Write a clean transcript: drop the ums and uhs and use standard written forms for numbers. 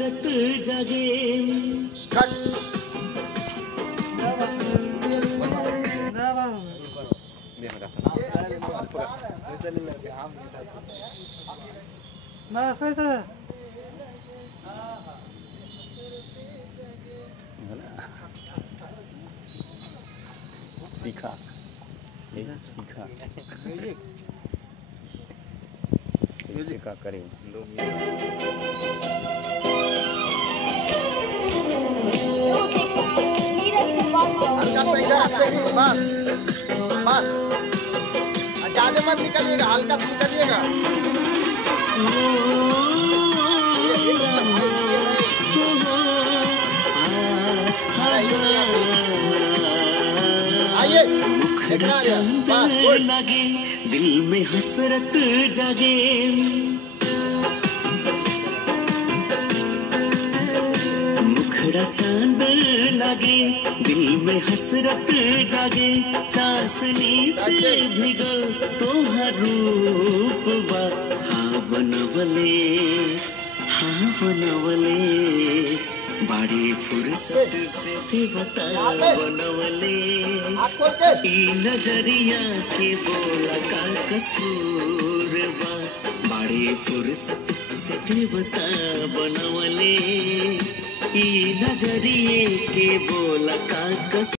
हसरत जागे। सीखा सीखा सीखा करें हल्का सा इधर से भी बस बस, ज्यादा मत निकलिएगा, हल्का से निकलिएगा। आइए चंद लगे दिल में हसरत जागे। मुखड़ा चांद लगे दिल में हसरत जागे। चासनी से भिगल तोहर रूप बा। हाँ बनवले बड़ी फुर्सत से बता बनवले। ई नजरिया के बोला का कसूर बा। बड़ी फुर्सत से बता बनवले। ई नजरिए के बोला का कसूर।